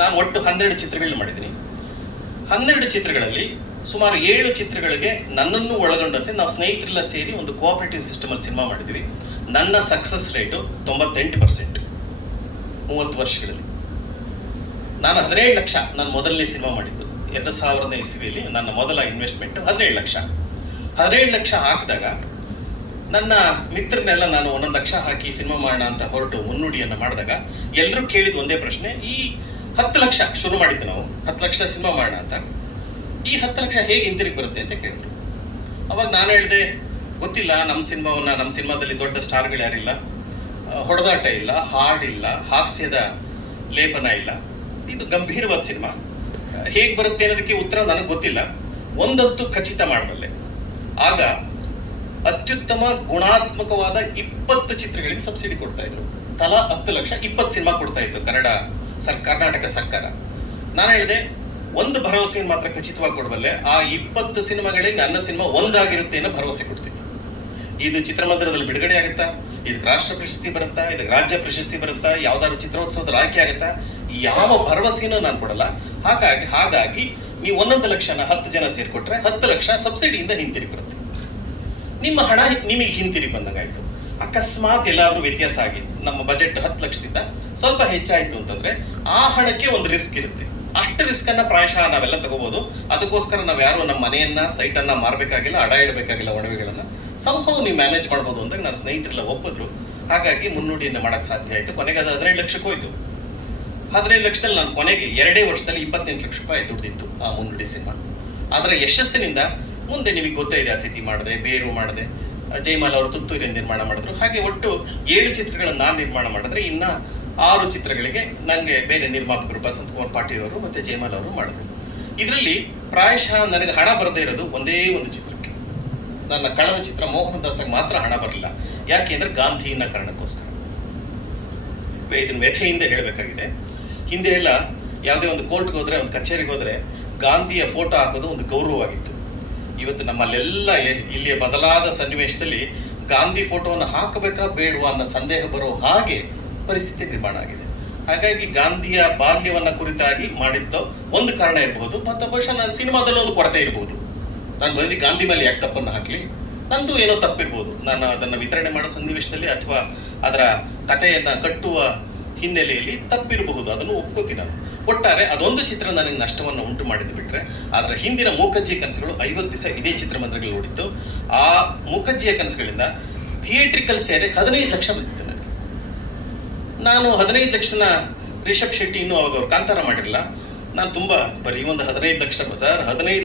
ನಾನು ಒಟ್ಟು ಹನ್ನೆರಡು ಚಿತ್ರಗಳನ್ನ ಮಾಡಿದ್ದೀನಿ. ಹನ್ನೆರಡು ಚಿತ್ರಗಳಲ್ಲಿ ಸುಮಾರು ಏಳು ಚಿತ್ರಗಳಿಗೆ ನನ್ನನ್ನು ಒಳಗೊಂಡಂತೆ ನಾವು ಸ್ನೇಹಿತರೆಲ್ಲ ಸೇರಿ ಒಂದು ಕೋಆಪರೇಟಿವ್ ಸಿಸ್ಟಮಲ್ಲಿ ಸಿನಿಮಾ ಮಾಡಿದ್ವಿ ನನ್ನ ಸಕ್ಸಸ್ ರೇಟು ತೊಂಬತ್ತೆಂಟು ಪರ್ಸೆಂಟ್ ಮೂವತ್ತು ವರ್ಷಗಳಲ್ಲಿ. ನಾನು ಹದಿನೇಳು ಲಕ್ಷ ನಾನು ಮೊದಲನೇ ಸಿನಿಮಾ ಮಾಡಿದ್ದು. ಎರಡು ಸಾವಿರದ ಇಸ್ವಿಯಲ್ಲಿ ನನ್ನ ಮೊದಲ ಇನ್ವೆಸ್ಟ್ಮೆಂಟ್ ಹದಿನೇಳು ಲಕ್ಷ. ಹದಿನೇಳು ಲಕ್ಷ ಹಾಕಿದಾಗ ನನ್ನ ಮಿತ್ರನೆಲ್ಲ ನಾನು ಒಂದೊಂದು ಲಕ್ಷ ಹಾಕಿ ಸಿನಿಮಾ ಮಾಡೋಣ ಅಂತ ಹೊರಟು ಮುನ್ನುಡಿಯನ್ನು ಮಾಡಿದಾಗ ಎಲ್ಲರೂ ಕೇಳಿದ ಒಂದೇ ಪ್ರಶ್ನೆ, ಈ ಹತ್ತು ಲಕ್ಷ ಶುರು ಮಾಡಿದ್ದು ನಾವು. ಹತ್ತು ಲಕ್ಷ ಸಿನಿಮಾ ಮಾಡೋಣ ಅಂತ. ಈ ಹತ್ತು ಲಕ್ಷ ಹೇಗೆ ಹಿಂತಿರುಗಿ ಬರುತ್ತೆ ಅಂತ ಕೇಳಿದ್ರು. ಅವಾಗ ನಾನು ಹೇಳಿದೆ, ಗೊತ್ತಿಲ್ಲ ನಮ್ಮ ಸಿನಿಮಾವನ್ನ ನಮ್ಮ ಸಿನಿಮಾದಲ್ಲಿ ದೊಡ್ಡ ಸ್ಟಾರ್ಗಳು ಯಾರಿಲ್ಲ. ಹೊಡೆದಾಟ ಇಲ್ಲ, ಹಾಡಿಲ್ಲ, ಹಾಸ್ಯದ ಲೇಪನ ಇಲ್ಲ. ಇದು ಗಂಭೀರವಾದ ಸಿನಿಮಾ. ಹೇಗೆ ಬರುತ್ತೆ ಅನ್ನೋದಕ್ಕೆ ಉತ್ತರ ನನಗೆ ಗೊತ್ತಿಲ್ಲ. ಒಂದತ್ತು ಖಚಿತ ಮಾಡಬಲ್ಲೆ. ಆಗ ಅತ್ಯುತ್ತಮ, ಗುಣಾತ್ಮಕವಾದ ಇಪ್ಪತ್ತು ಚಿತ್ರಗಳಿಗೆ ಸಬ್ಸಿಡಿ ಕೊಡ್ತಾ ಇದ್ರು. ತಲಾ ಹತ್ತು ಲಕ್ಷ ಇಪ್ಪತ್ತು ಸಿನಿಮಾ ಕೊಡ್ತಾ ಇತ್ತು ಕನ್ನಡ ಸರ್ ಕರ್ನಾಟಕ ಸರ್ಕಾರ. ನಾನು ಹೇಳಿದೆ, ಒಂದು ಭರವಸೆಯನ್ನು ಮಾತ್ರ ಖಚಿತವಾಗಿ ಕೊಡಬಲ್ಲೆ, ಆ ಇಪ್ಪತ್ತು ಸಿನಿಮಾಗಳಲ್ಲಿ ನನ್ನ ಸಿನಿಮಾ ಒಂದಾಗಿರುತ್ತೆ ಅನ್ನೋ ಭರವಸೆ ಕೊಡ್ತೀನಿ. ಇದು ಚಿತ್ರಮಂದಿರದಲ್ಲಿ ಬಿಡುಗಡೆ ಆಗುತ್ತಾ? ಇದಕ್ಕೆ ರಾಷ್ಟ್ರ ಪ್ರಶಸ್ತಿ ಬರುತ್ತಾ? ಇದಕ್ಕೆ ರಾಜ್ಯ ಪ್ರಶಸ್ತಿ ಬರುತ್ತಾ? ಯಾವ್ದಾದ್ರು ಚಿತ್ರೋತ್ಸವದಲ್ಲಿ ಆಯ್ಕೆ ಆಗುತ್ತಾ? ಯಾವ ಭರವಸೆನೂ ನಾನು ಕೊಡಲ್ಲ. ಹಾಗಾಗಿ ಹಾಗಾಗಿ ನೀವು ಒಂದೊಂದು ಲಕ್ಷನ ಹತ್ತು ಜನ ಸೇರಿಕೊಟ್ರೆ ಹತ್ತು ಲಕ್ಷ ಸಬ್ಸಿಡಿಯಿಂದ ಹಿಂತಿರುಗಿ ಬರುತ್ತೆ. ನಿಮ್ಮ ಹಣ ನಿಮಗೆ ಹಿಂತಿರುಗಿ ಬಂದಂಗಾಯ್ತು. ಅಕಸ್ಮಾತ್ ಎಲ್ಲಾದ್ರೂ ವ್ಯತ್ಯಾಸ ಆಗಿ ನಮ್ಮ ಬಜೆಟ್ ಹತ್ತು ಲಕ್ಷದಿಂದ ಸ್ವಲ್ಪ ಹೆಚ್ಚಾಯ್ತು ಅಂತಂದ್ರೆ ಆ ಹಣಕ್ಕೆ ಒಂದು ರಿಸ್ಕ್ ಇರುತ್ತೆ. ಅಷ್ಟು ರಿಸ್ಕ್ ಅನ್ನ ಪ್ರಾಯಶಃ ನಾವೆಲ್ಲ ತಗೋಬಹುದು ಅದಕ್ಕೋಸ್ಕರ ನಾವು ಯಾರು ನಮ್ಮ ಮನೆಯನ್ನ ಸೈಟ್ ಅನ್ನ ಮಾರಬೇಕಾಗಿಲ್ಲ, ಅಡ ಇಡಬೇಕಾಗಿಲ್ಲ ಒಡವೆಗಳನ್ನ ಸಂಭವ ನೀವು ಮ್ಯಾನೇಜ್ ಮಾಡ್ಬೋದು ಅಂತ ನನ್ನ ಸ್ನೇಹಿತರೆಲ್ಲ ಒಪ್ಪಿದ್ರು. ಹಾಗಾಗಿ ಮುನ್ನುಡಿಯನ್ನು ಮಾಡಕ್ ಸಾಧ್ಯ ಆಯ್ತು. ಕೊನೆಗೆ ಅದು ಹದಿನೈದು ಲಕ್ಷಕ್ಕೆ ಹೋಯ್ತು. ಹದಿನೈದು ಲಕ್ಷದಲ್ಲಿ ನಾನು ಕೊನೆಗೆ ಎರಡೇ ವರ್ಷದಲ್ಲಿ ಇಪ್ಪತ್ತೆಂಟು ಲಕ್ಷ ರೂಪಾಯಿ ದುಡ್ಡಿತ್ತು ಆ ಮುನ್ನುಡಿ ಸಿನಿಮಾ. ಅದರ ಯಶಸ್ಸಿನಿಂದ ಮುಂದೆ ನಿಮಗೆ ಗೊತ್ತೇ ಅತಿಥಿ ಮಾಡಿದೆ, ಬೇರು ಮಾಡಿದೆ. ಜೈಮಾಲ್ ಅವರು ತುತ್ತೂರಿನ ನಿರ್ಮಾಣ ಮಾಡಿದ್ರು. ಹಾಗೆ ಒಟ್ಟು ಏಳು ಚಿತ್ರಗಳನ್ನು ನಾನು ನಿರ್ಮಾಣ ಮಾಡಿದ್ರೆ ಇನ್ನ ಆರು ಚಿತ್ರಗಳಿಗೆ ನನಗೆ ಬೇರೆ ನಿರ್ಮಾಪಕರು ಬಸಂತ್ ಕುಮಾರ್ ಪಾಟೀಲ್ ಅವರು ಮತ್ತೆ ಜೈಮಾಲ್ ಅವರು ಮಾಡಿದ್ರು. ಇದರಲ್ಲಿ ಪ್ರಾಯಶಃ ನನಗೆ ಹಣ ಬರದೇ ಇರೋದು ಒಂದೇ ಒಂದು ಚಿತ್ರಕ್ಕೆ. ನನ್ನ ಕಳೆದ ಚಿತ್ರ ಮೋಹನ್ ದಾಸ್ಗೆ ಮಾತ್ರ ಹಣ ಬರಲಿಲ್ಲ. ಯಾಕೆಂದ್ರೆ ಗಾಂಧಿನ ಕಾರಣಕ್ಕೋಸ್ಕರ. ಇದನ್ನ ವ್ಯಥೆಯಿಂದ ಹೇಳಬೇಕಾಗಿದೆ. ಹಿಂದೆ ಎಲ್ಲ ಯಾವುದೇ ಒಂದು ಕೋರ್ಟ್ಗೆ ಹೋದ್ರೆ, ಒಂದು ಕಚೇರಿಗೆ ಹೋದ್ರೆ ಗಾಂಧಿಯ ಫೋಟೋ ಹಾಕೋದು ಒಂದು ಗೌರವವಾಗಿತ್ತು. ಇವತ್ತು ನಮ್ಮಲ್ಲೆಲ್ಲ ಇಲ್ಲಿಯ ಬದಲಾದ ಸನ್ನಿವೇಶದಲ್ಲಿ ಗಾಂಧಿ ಫೋಟೋವನ್ನು ಹಾಕಬೇಕಾ ಬೇಡವಾ ಅನ್ನೋ ಸಂದೇಹ ಬರೋ ಹಾಗೆ ಪರಿಸ್ಥಿತಿ ನಿರ್ಮಾಣ ಆಗಿದೆ. ಹಾಗಾಗಿ ಗಾಂಧಿಯ ಬಾಲ್ಯವನ್ನು ಕುರಿತಾಗಿ ಮಾಡಿದ್ದು ಒಂದು ಕಾರಣ ಇರಬಹುದು ಮತ್ತು ಬಹುಶಃ ನನ್ನ ಸಿನಿಮಾದಲ್ಲಿ ಒಂದು ಕೊರತೆ ಇರಬಹುದು. ನಾನು ಬಂದು ಗಾಂಧಿ ಮೇಲೆ ಯಾಕೆ ತಪ್ಪನ್ನು ಹಾಕಲಿ? ನಂದು ಏನೋ ತಪ್ಪಿರ್ಬೋದು. ನಾನು ಅದನ್ನು ವಿತರಣೆ ಮಾಡೋ ಸನ್ನಿವೇಶದಲ್ಲಿ ಅಥವಾ ಅದರ ಕಥೆಯನ್ನು ಕಟ್ಟುವ ಹಿನ್ನೆಲೆಯಲ್ಲಿ ತಪ್ಪಿರಬಹುದು, ಅದನ್ನು ಒಪ್ಕೋತೀನಿ ನಾನು. ಒಟ್ಟಾರೆ ಅದೊಂದು ಚಿತ್ರ ನನಗೆ ನಷ್ಟವನ್ನು ಉಂಟು ಮಾಡಿದ್ದು ಬಿಟ್ಟರೆ ಅದರ ಹಿಂದಿನ ಮೂಕಜ್ಜಿ ಕನಸುಗಳು ಐವತ್ತು ದಿವಸ ಇದೇ ಚಿತ್ರಮಂದಿರಗಳು ಓಡಿತ್ತು. ಆ ಮೂಕಜ್ಜಿಯ ಕನಸುಗಳಿಂದ ಥಿಯೇಟ್ರಿಕಲ್ ಸೇರಿ ಹದಿನೈದು ಲಕ್ಷ ಬಂದಿತ್ತು ನನಗೆ. ನಾನು ಹದಿನೈದು ಲಕ್ಷನ ರಿಷಬ್ ಶೆಟ್ಟಿ ಇನ್ನೂ ಅವಾಗ ಅವ್ರು ಕಾಂತಾರ ಮಾಡಿರಲಿಲ್ಲ. ನಾನು ತುಂಬಾ ಬರೀ ಒಂದು ಹದಿನೈದು ಲಕ್ಷ ಸರ್ ಹದಿನೈದು